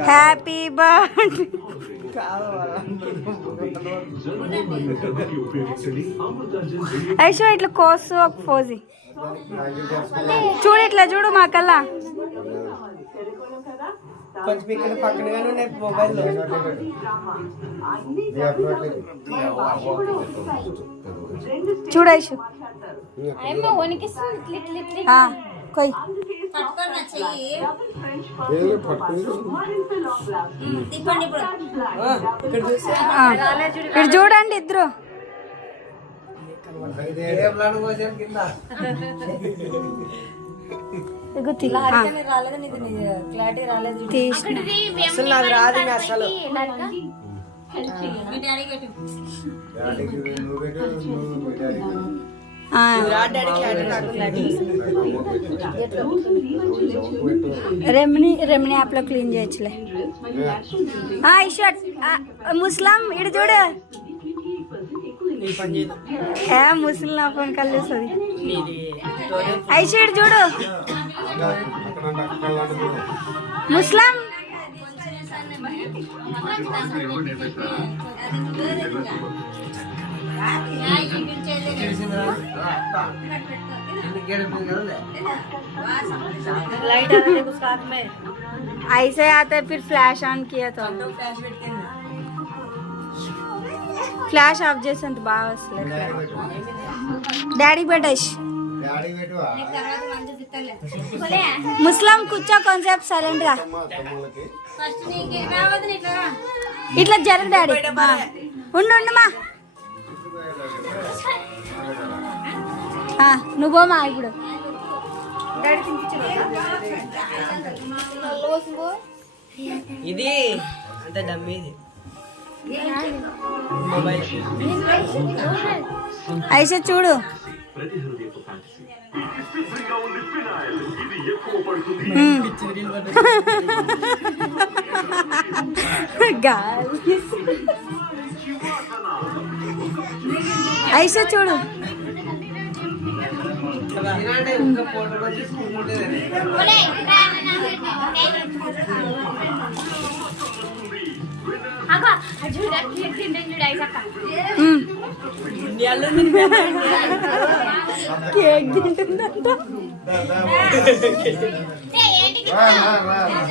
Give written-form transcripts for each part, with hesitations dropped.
Happy birthday IShow ఇట్లా కోసు ఒక ఫోజీ చూడు ఇట్లా చూడు మా కల్లా కొంచెం ఇక్కడ పక్కనగానే ఉన్నాయి మొబైల్లో చూడు ఐషు కొయ్ ఇక్కడ చూడండి ఇద్దరు అసలు నాకు రాదు అసలు రెమిని యాప్ లో క్లీన్ చేయొచ్చులే ముస్లాం ఇటు చూడు ముస్లిం నా ఫోన్ కలిస్తుంది ఐషు ఇటు చూడు ముస్లాం ऐसे आता है फिर फ्लैश ऑन किया तो ఫ్లాష్ ఆఫ్ చేసేంత బాగా వస్తుంది డాడీ బెటేష్ ముస్లాం కూర్చో కొంచెంసేపు సైలెంట్ గా ఇట్లా జరగ డాడీ ఉండమ్మా నువ్వు మా ఇప్పుడు ఇది అంత డమ్మీ ఐషా చూడు ఐషా చూడు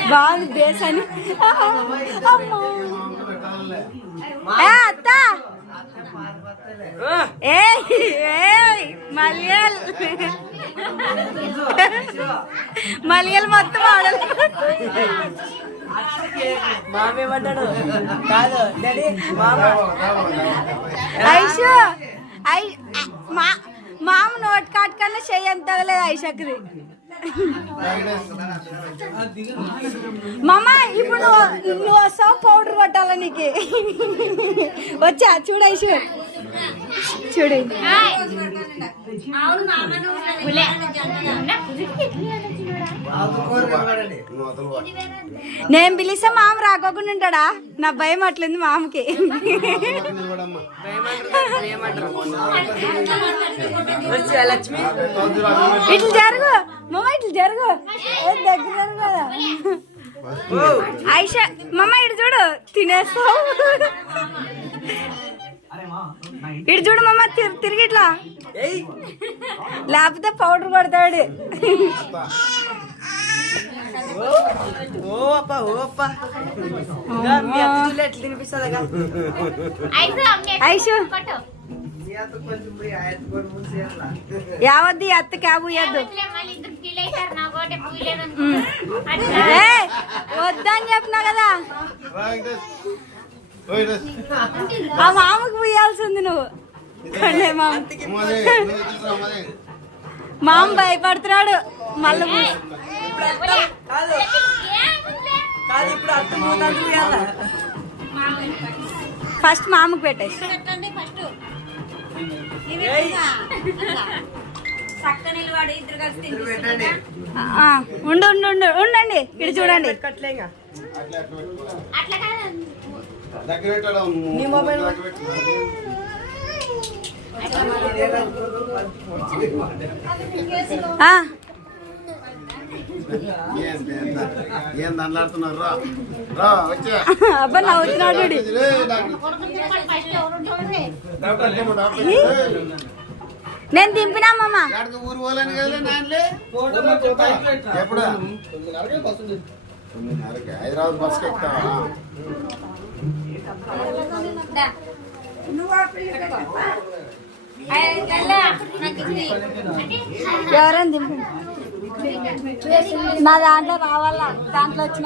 బాగుంది బేస్ అని అత్త మలయాళ మొత్తం ఆడలు మామేమంటాడు కాదు ఐషు మామ నోట్ కాట్ కన్నా చెయ్యి ఎంత తగలేదు ఐషక్ది మామ ఇప్పుడు నువ్వు వస్తావు పౌడర్ కొట్టాల నీకు వచ్చా చూడు ఐషు చూడు నేను పిలిస్తే మామ రాకోకుండా ఉంటాడా నా భయం అట్లుంది మామకి ఇట్లా జరుగు మామ ఇట్లా జరుగు దగ్గర జరుగు కదా ఐషా మామ ఇటు చూడు తినేస్తావు ఇటు చూడు మామ తిరిగి ఇట్లా లేకపోతే పౌడర్ కొడతాడు ఐషు యావద్ది అత్త క్యాబ్ ఇయ్యద్దు వద్దని చెప్పినా కదా ఆ మామకు పోయాల్సింది నువ్వు మామ భయపడుతున్నాడు మళ్ళీ ఫస్ట్ మామకు పెట్టేసి ఉండండి ఇటు చూడండి ఏం దండలాడుతున్నారు రా రా వచ్చా అబ్బా నవ్వుతున్నాడు వీడు. నేను దింపినామమ్మ. ఊరు పోలేను కదా నాన్నలే ఎప్పుడు 9:30కి హైదరాబాద్ బస్కి ఎక్కుతావా ఎవరైనా దింపండి. నా దాంట్లో రావాలా, దాంట్లో వచ్చిన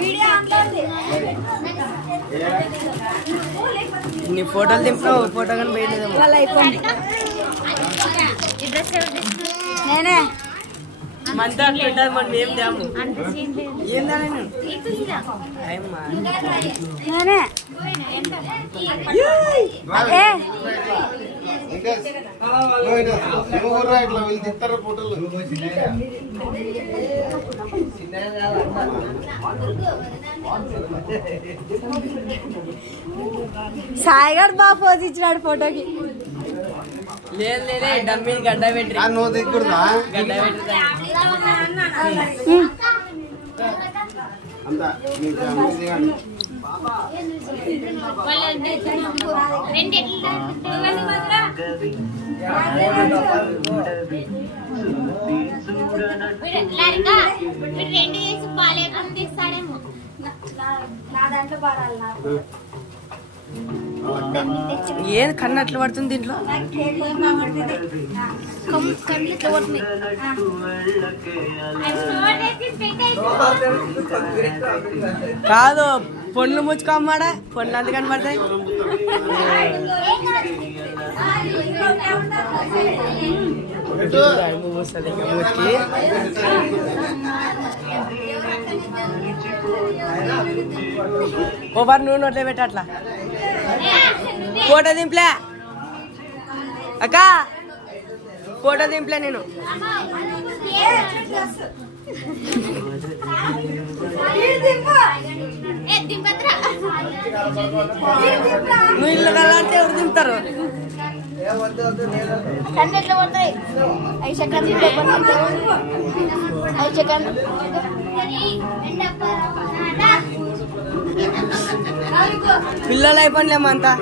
వీడియో అంతా ఉంది. నీ ఫోటోలు దింపావు, ఫోటో కానీ పోయలేదేమో. వాళ్ళు అయిపోయింది. నేనే మనతో అట్లా ఉంటుంది, మనం ఏం తేము. ఏందా నేను నేనే ఏ ఊర్రా ఇట్లా వీళ్ళు తింటారా ఫోటోలు సాయిగాడు బాగా పోజ్ ఇచ్చినాడు ఫోటోకి. లేదు లేదే డమ్మీ గడ్డ పెట్టి నువ్వు దిగుడుదా గడ్డ పెట్టి అంతా మీ ఫ్యామిలీ దిగండి ఏం కన్ను అట్లా పడుతుంది దీంట్లో. కాదు పొన్ను ముచ్చుకోమ్మాడా, పొన్ను అందుకని పడతాయి. ఓ బార్ నూనె నోట్లే పెట్ట అట్లా ఫోటో దింపలే అక్క, ఫోటో దింపలే నేను. నువ్వు ఇల్లు కలాంటి ఎవరు దింపుతారు? పిల్లలు అయిపోయిలేమంతా.